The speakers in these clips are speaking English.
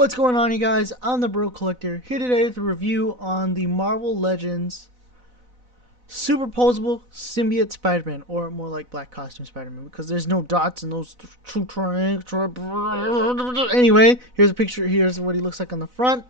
What's going on, you guys? I'm the Bro Collector, here today with a review on the Marvel Legends Superposable Symbiote Spider-Man, or more like Black Costume Spider-Man, because there's no dots in those two triangles. Anyway, here's a picture. Here's what he looks like on the front,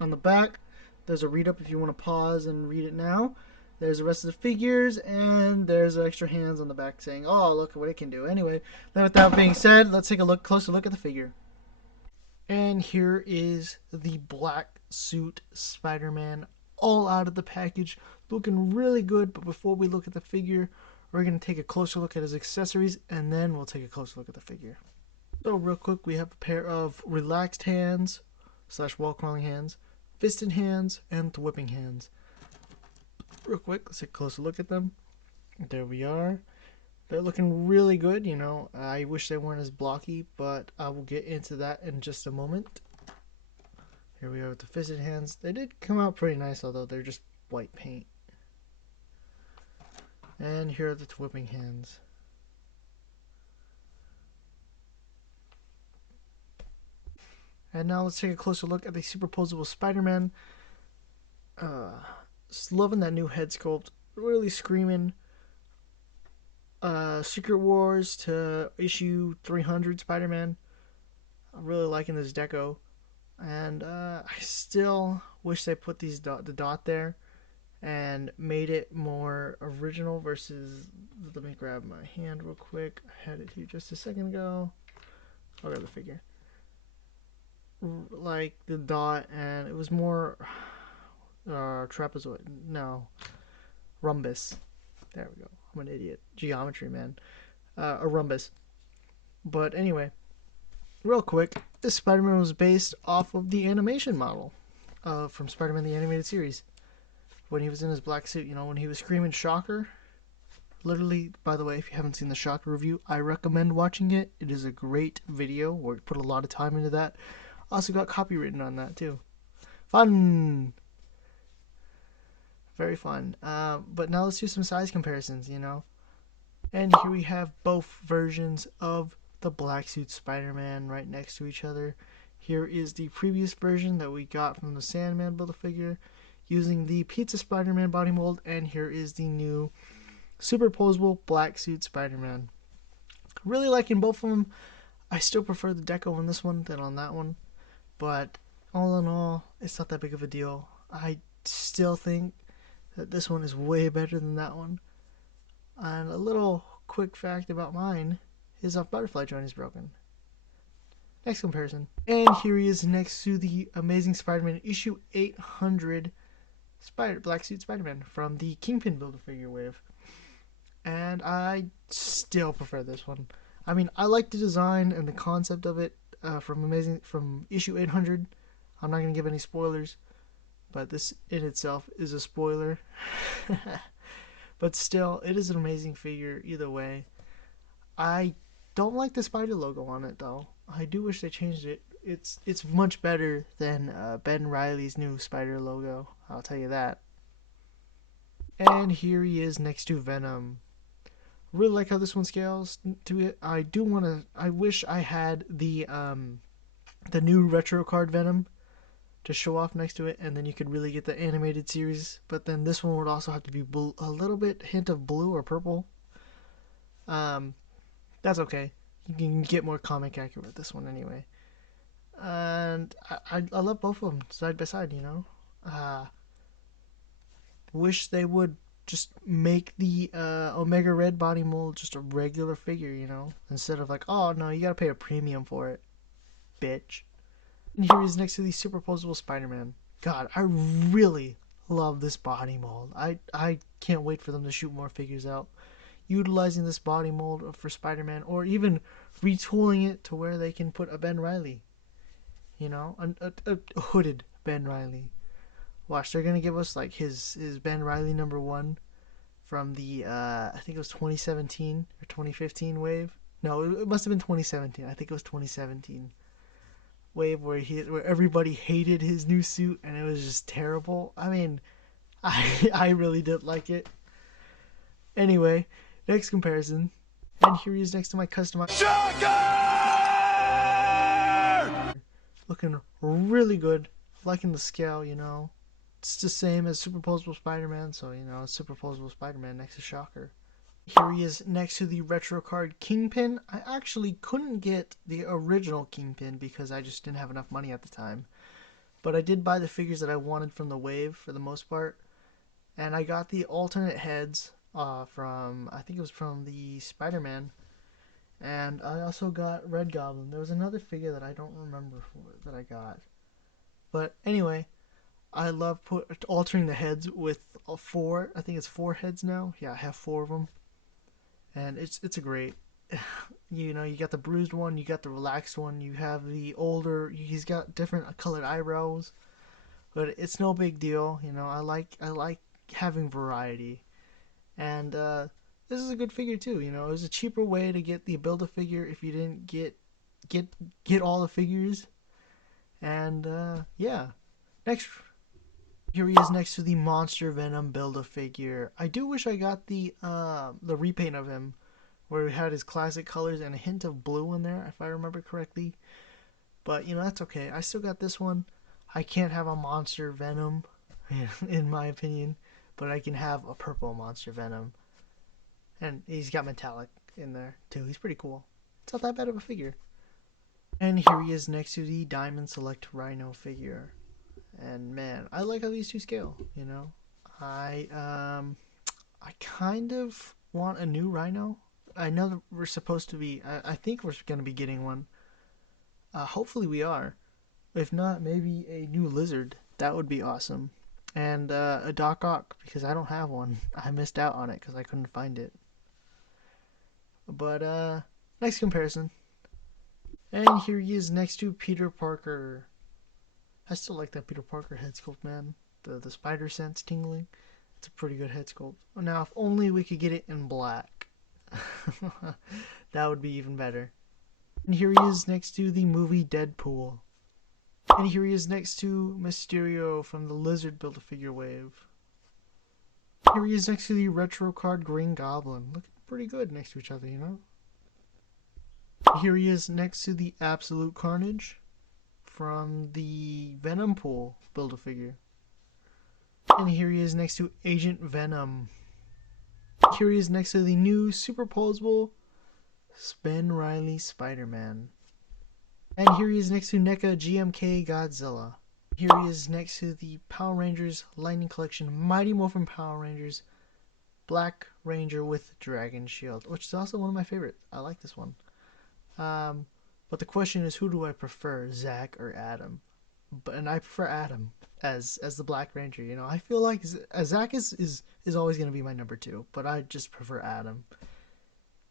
on the back. There's a read-up if you want to pause and read it now. There's the rest of the figures, and there's extra hands on the back saying, "Oh, look at what it can do." Anyway, with that being said, let's take a closer look at the figure. And here is the black suit Spider-Man, all out of the package, looking really good. But before we look at the figure, we're going to take a closer look at his accessories, and then we'll take a closer look at the figure. So real quick, we have a pair of relaxed hands / wall crawling hands, fisted hands, and whipping hands. Real quick, let's take a closer look at them. There we are. They're looking really good, you know. I wish they weren't as blocky, but I will get into that in just a moment. Here we are with the fisted hands. They did come out pretty nice, although they're just white paint. And here are the whipping hands. And now let's take a closer look at the Superposable Spider-Man. Just loving that new head sculpt. Really screaming Secret Wars to issue 300 Spider-Man. I'm really liking this deco, and I still wish they put the dot there and made it more original versus. Let me grab my hand real quick. I had it here just a second ago. I'll grab the figure. Like the dot, and it was more trapezoid. No, rhombus. There we go. I'm an idiot. Geometry, man. A rhombus. But anyway, real quick, this Spider-Man was based off of the animation model from Spider-Man the Animated Series. When he was in his black suit, you know, when he was screaming Shocker. Literally, by the way, if you haven't seen the Shocker review, I recommend watching it. It is a great video. We put a lot of time into that. Also got copywritten on that, too. Fun! Very fun. But now let's do some size comparisons, you know. And here we have both versions of the black suit Spider-Man right next to each other. Here is the previous version that we got from the Sandman Build-A-Figure using the Pizza Spider-Man body mold, and here is the new superposable black suit Spider-Man. Really liking both of them. I still prefer the deco on this one than on that one, but all in all, it's not that big of a deal. I still think that this one is way better than that one. And a little quick fact about mine is our butterfly joint is broken. Next comparison. And here he is next to the Amazing Spider-Man issue 800 Black Suit Spider-Man from the Kingpin Build-A-Figure wave. And I still prefer this one. I mean, I like the design and the concept of it from issue 800. I'm not going to give any spoilers, but this in itself is a spoiler. But still, it is an amazing figure either way. I don't like the spider logo on it, though. I do wish they changed it. It's much better than Ben Reilly's new spider logo, I'll tell you that. And here he is next to Venom. Really like how this one scales to it. I wish I had the new retro card Venom to show off next to it, and then you could really get the animated series. But then this one would also have to be blue, a little bit hint of blue or purple. That's okay. You can get more comic accurate with this one anyway. And I love both of them side by side, you know. Wish they would just make the Omega Red body mold just a regular figure, you know, instead of like, oh no, you gotta pay a premium for it, bitch. And here he's next to the Superposable Spider-Man. God, I really love this body mold. I can't wait for them to shoot more figures out utilizing this body mold for Spider-Man, or even retooling it to where they can put a Ben Reilly. You know, a hooded Ben Reilly. Watch, they're gonna give us like his Ben Reilly #1 from the I think it was 2017 or 2015 wave. No, it must have been 2017. I think it was 2017 wave where everybody hated his new suit and it was just terrible. I mean, I really didn't like it. Anyway, next comparison, and here he is next to my customized. Shocker! looking really good. Liking the scale, you know. It's the same as Superposable Spider-Man, so you know, it's Superposable Spider-Man next to Shocker. Here he is next to the retro card Kingpin. I actually couldn't get the original Kingpin because I just didn't have enough money at the time. But I did buy the figures that I wanted from the wave for the most part. And I got the alternate heads from, I think it was from the Spider-Man. And I also got Red Goblin. There was another figure that I don't remember that I got. But anyway, I love altering the heads with four. I think it's four heads now. Yeah, I have four of them. And it's a great. You know, you got the bruised one, you got the relaxed one, you have the older. He's got different colored eyebrows, but it's no big deal. You know, I like having variety, and this is a good figure too. You know, it was a cheaper way to get the build a figure if you didn't get get all the figures, and yeah. Next, here he is next to the Monster Venom build a figure. I do wish I got the repaint of him where he had his classic colors and a hint of blue in there, if I remember correctly. But you know that's okay. I still got this one. I can't have a Monster Venom, in my opinion, but I can have a purple Monster Venom, and he's got metallic in there too. He's pretty cool. It's not that bad of a figure. And here he is next to the Diamond Select Rhino figure. And man, I like how these two scale. You know, I kind of want a new Rhino. I know that we're supposed to be. I think we're going to be getting one. Hopefully we are. If not, maybe a new lizard. That would be awesome. And a Doc Ock because I don't have one. I missed out on it because I couldn't find it. But next comparison. And here he is next to Peter Parker. I still like that Peter Parker head sculpt, man. The spider sense tingling. It's a pretty good head sculpt. Now, if only we could get it in black. That would be even better. And here he is next to the movie Deadpool. And here he is next to Mysterio from the Lizard Build-A-Figure wave. Here he is next to the retro card Green Goblin. Looking pretty good next to each other, you know? Here he is next to the Absolute Carnage from the Venom Pool Build-A-Figure. And here he is next to Agent Venom. Here he is next to the new superposable Ben Reilly Spider-Man. And here he is next to NECA GMK Godzilla. Here he is next to the Power Rangers Lightning Collection Mighty Morphin Power Rangers Black Ranger with Dragon Shield, which is also one of my favorites. I like this one. But the question is, who do I prefer, Zach or Adam? And I prefer Adam as the Black Ranger. You know, I feel like Zach is always going to be my number two, but I just prefer Adam.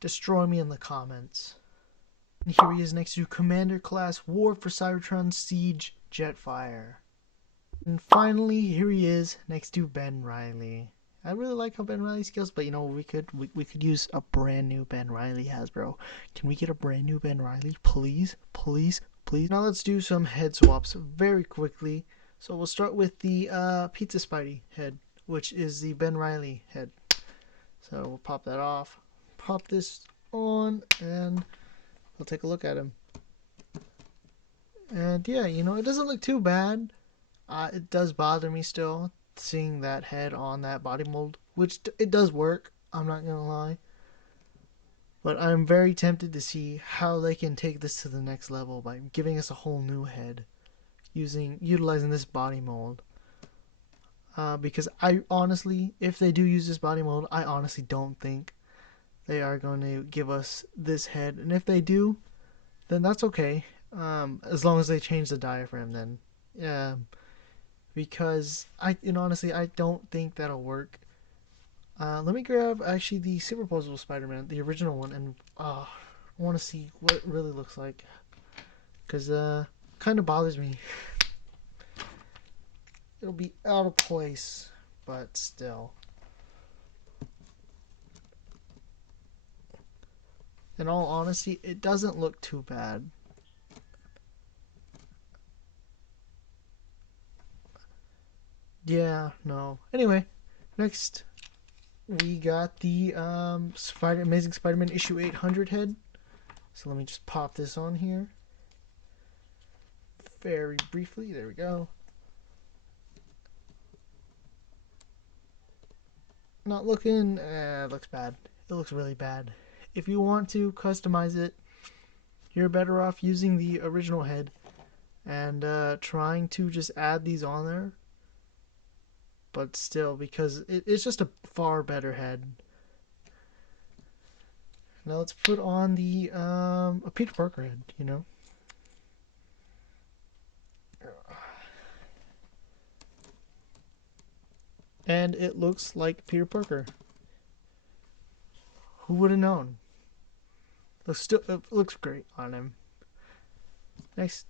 Destroy me in the comments. And here he is next to Commander Class War for Cybertron Siege Jetfire. And finally, here he is next to Ben Reilly. I really like how Ben Reilly scales, but you know we could use a brand new Ben Reilly, Hasbro. Can we get a brand new Ben Reilly, please, please, please? Now let's do some head swaps very quickly. So we'll start with the Pizza Spidey head, which is the Ben Reilly head. So we'll pop that off, pop this on, and we'll take a look at him. And yeah, you know, it doesn't look too bad. It does bother me still seeing that head on that body mold, which it does work. I'm not gonna lie, but I'm very tempted to see how they can take this to the next level by giving us a whole new head, utilizing this body mold. Because I honestly, if they do use this body mold, I honestly don't think they are going to give us this head, and if they do, then that's okay. As long as they change the diaphragm, then yeah. Because honestly, I don't think that'll work. Let me grab actually the Superposable Spider-Man, the original one, and I want to see what it really looks like. Because kind of bothers me. It'll be out of place, but still. In all honesty, it doesn't look too bad. Yeah, no. Anyway, next we got the Amazing Spider-Man issue 800 head. So let me just pop this on here. very briefly. There we go. Not looking, it looks bad. It looks really bad. If you want to customize it, you're better off using the original head and trying to just add these on there. But still, because it's just a far better head. Now let's put on the a Peter Parker head, you know. And it looks like Peter Parker. Who would have known? It looks great on him. Next,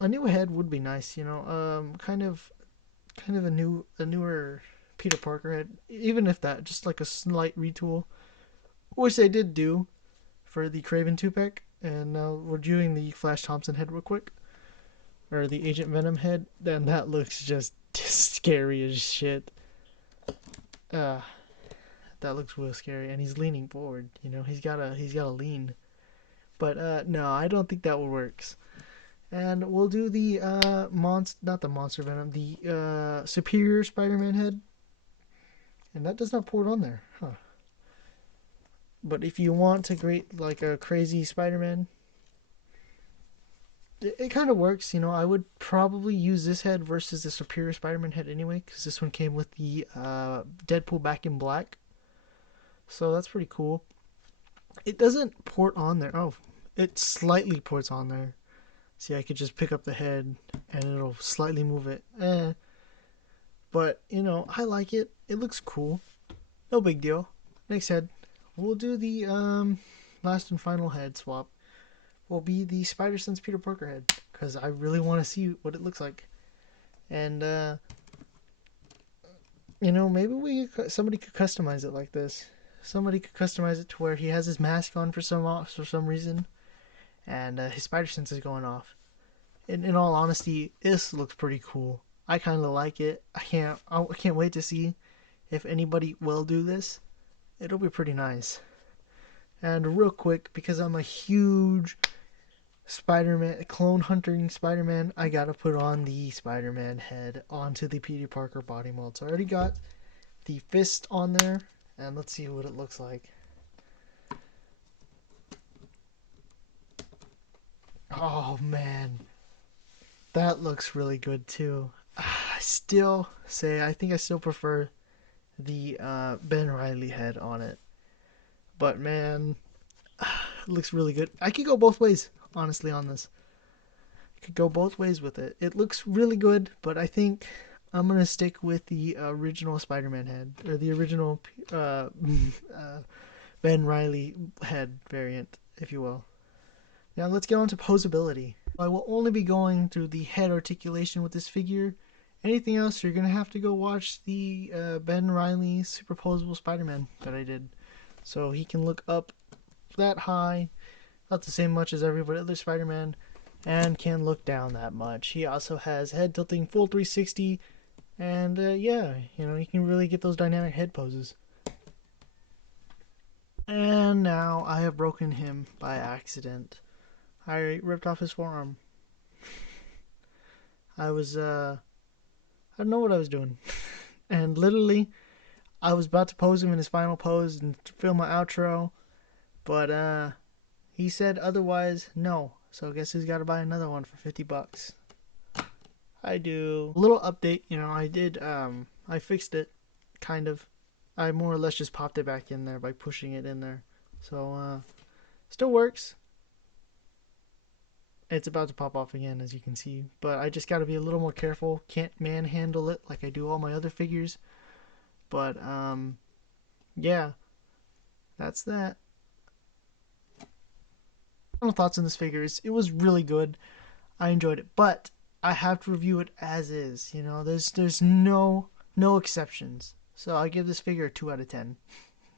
a new head would be nice, you know. Kind of a newer Peter Parker head. Even if that, just like a slight retool, which they did do for the Craven 2-pack. And now we're doing the Flash Thompson head real quick, or the Agent Venom head. And that looks just scary as shit. That looks real scary, and he's leaning forward. You know, he's got a lean. But no, I don't think that works. And we'll do the not the Monster Venom, the Superior Spider-Man head. And that does not port on there, huh? But if you want to create like a crazy Spider-Man, it kind of works. You know, I would probably use this head versus the Superior Spider-Man head anyway, because this one came with the Deadpool Back in Black. So that's pretty cool. It doesn't port on there. Oh, it slightly ports on there. See, I could just pick up the head and it'll slightly move it. But, you know, I like it. It looks cool. No big deal. Next head. We'll do the last and final head swap. Will be the Spider-Sense Peter Parker head. Because I really want to see what it looks like. And, you know, maybe somebody could customize it like this. Somebody could customize it to where he has his mask on for some reason. And his spider sense is going off. In all honesty, this looks pretty cool. I kind of like it. I can't wait to see if anybody will do this. It'll be pretty nice. And real quick, because I'm a huge Spider-Man clone hunting Spider-Man, I gotta put on the Spider-Man head onto the Peter Parker body mold. So I already got the fist on there, and let's see what it looks like. Oh man, that looks really good too. I still say I think I still prefer the Ben Reilly head on it, but man, it looks really good. I could go both ways, honestly, on this. I could go both ways with it. It looks really good, but I think I'm gonna stick with the original Spider-Man head, or the original Ben Reilly head variant, if you will. Now let's get on to posability. I will only be going through the head articulation with this figure. Anything else, you're going to have to go watch the Ben Reilly Superposable Spider-Man that I did. So he can look up that high, not the same much as every other Spider-Man, and can look down that much. He also has head tilting full 360, and yeah, you know, you can really get those dynamic head poses. And now I have broken him by accident. I ripped off his forearm. I don't know what I was doing. And literally, I was about to pose him in his final pose and film my outro, but he said otherwise no. So I guess he's got to buy another one for $50. I do. A little update, you know, I fixed it, kind of. I more or less just popped it back in there by pushing it in there. So, still works. It's about to pop off again, as you can see, but I just got to be a little more careful. Can't manhandle it like I do all my other figures. But yeah, that's that. Final thoughts on this figure is it was really good. I enjoyed it, but I have to review it as is. You know, there's no exceptions. So I give this figure a 2 out of 10.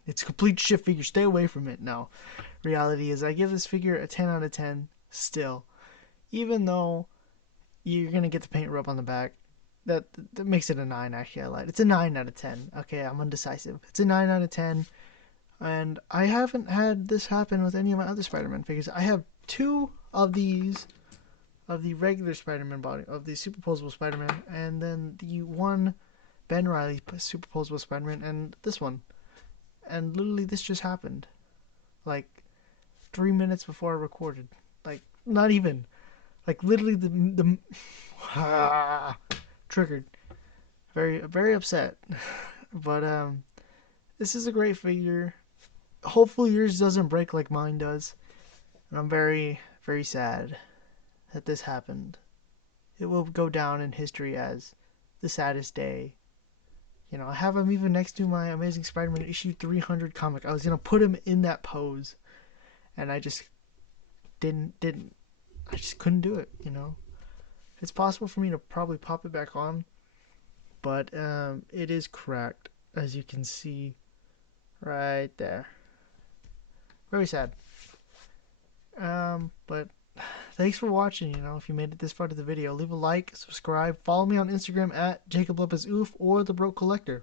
It's a complete shit figure. Stay away from it. No, reality is I give this figure a 10 out of 10 still. Even though you're going to get the paint rub on the back, that makes it a 9, actually. I lied. It's a 9 out of 10. Okay, I'm undecisive. It's a 9 out of 10. And I haven't had this happen with any of my other Spider-Man figures. I have 2 of these of the regular Spider-Man body, of the superposable Spider-Man, and then the one Ben Reilly superposable Spider-Man, and this one. And literally, this just happened, like 3 minutes before I recorded. Like, not even. Like, literally, the triggered. Very upset. But this is a great figure. Hopefully, yours doesn't break like mine does. And I'm very sad that this happened. It will go down in history as the saddest day. You know, I have him even next to my Amazing Spider-Man issue 300 comic. I was gonna put him in that pose, and I just didn't. I just couldn't do it. You know, it's possible for me to probably pop it back on, but it is cracked, as you can see right there. Very sad. But thanks for watching. You know, if you made it this far to the video, leave a like, subscribe, follow me on Instagram at JacobLopezOof or The Broke Collector.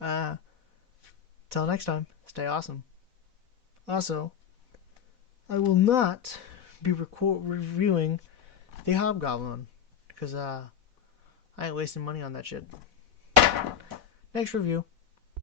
Till next time, stay awesome. Also, I will not be reviewing the Hobgoblin because I ain't wasting money on that shit. Next review.